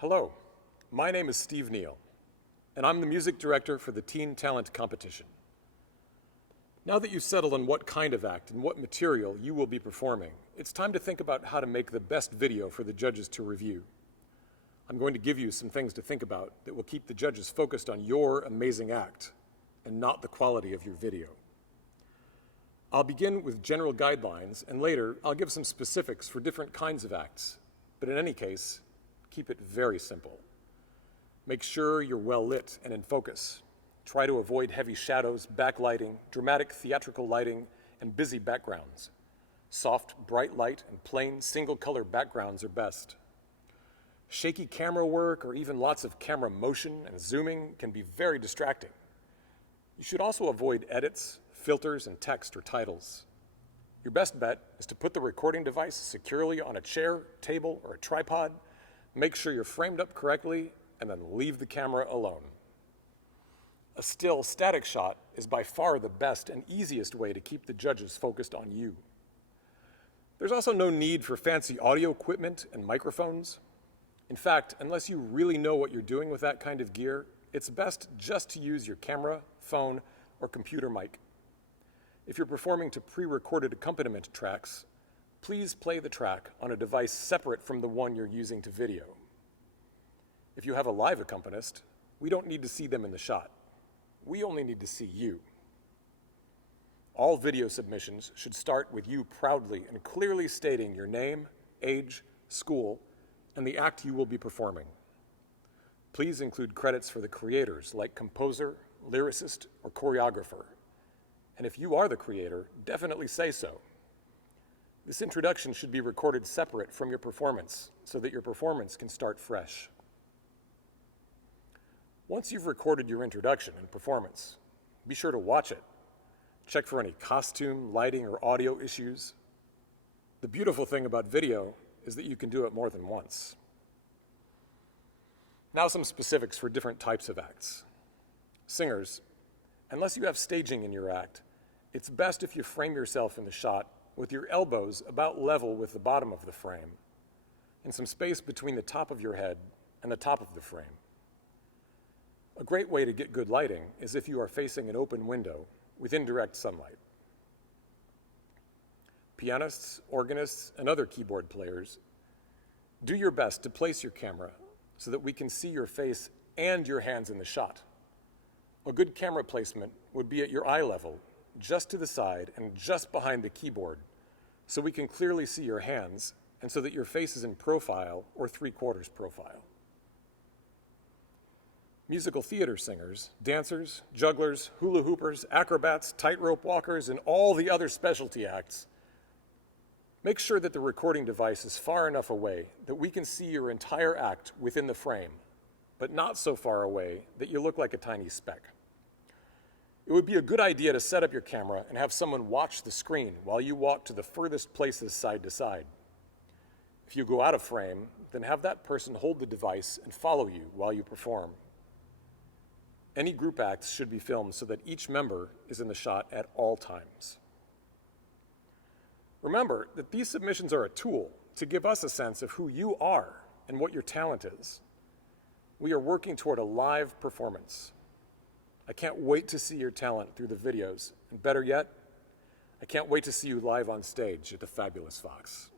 Hello, my name is Steve Neale, and I'm the music director for the Teen Talent Competition. Now that you've settled on what kind of act and what material you will be performing, it's time to think about how to make the best video for the judges to review. I'm going to give you some things to think about that will keep the judges focused on your amazing act and not the quality of your video. I'll begin with general guidelines, and later I'll give some specifics for different kinds of acts, but in any case, keep it very simple. Make sure you're well lit and in focus. Try to avoid heavy shadows, backlighting, dramatic theatrical lighting, and busy backgrounds. Soft, bright light and plain single-color backgrounds are best. Shaky camera work or even lots of camera motion and zooming can be very distracting. You should also avoid edits, filters, and text or titles. Your best bet is to put the recording device securely on a chair, table, or a tripod. Make sure you're framed up correctly, and then leave the camera alone. A still, static shot is by far the best and easiest way to keep the judges focused on you. There's also no need for fancy audio equipment and microphones. In fact, unless you really know what you're doing with that kind of gear, it's best just to use your camera, phone, or computer mic. If you're performing to pre-recorded accompaniment tracks, please play the track on a device separate from the one you're using to video. If you have a live accompanist, we don't need to see them in the shot. We only need to see you. All video submissions should start with you proudly and clearly stating your name, age, school, and the act you will be performing. Please include credits for the creators like composer, lyricist, or choreographer. And if you are the creator, definitely say so. This introduction should be recorded separate from your performance so that your performance can start fresh. Once you've recorded your introduction and performance, be sure to watch it. Check for any costume, lighting, or audio issues. The beautiful thing about video is that you can do it more than once. Now some specifics for different types of acts. Singers, unless you have staging in your act, it's best if you frame yourself in the shot with your elbows about level with the bottom of the frame, and some space between the top of your head and the top of the frame. A great way to get good lighting is if you are facing an open window with indirect sunlight. Pianists, organists, and other keyboard players, do your best to place your camera so that we can see your face and your hands in the shot. A good camera placement would be at your eye level, just to the side and just behind the keyboard, so we can clearly see your hands and so that your face is in profile or 3/4 profile. Musical theater singers, dancers, jugglers, hula hoopers, acrobats, tightrope walkers, and all the other specialty acts, make sure that the recording device is far enough away that we can see your entire act within the frame, but not so far away that you look like a tiny speck. It would be a good idea to set up your camera and have someone watch the screen while you walk to the furthest places side to side. If you go out of frame, then have that person hold the device and follow you while you perform. Any group acts should be filmed so that each member is in the shot at all times. Remember that these submissions are a tool to give us a sense of who you are and what your talent is. We are working toward a live performance. I can't wait to see your talent through the videos, and better yet, I can't wait to see you live on stage at the Fabulous Fox.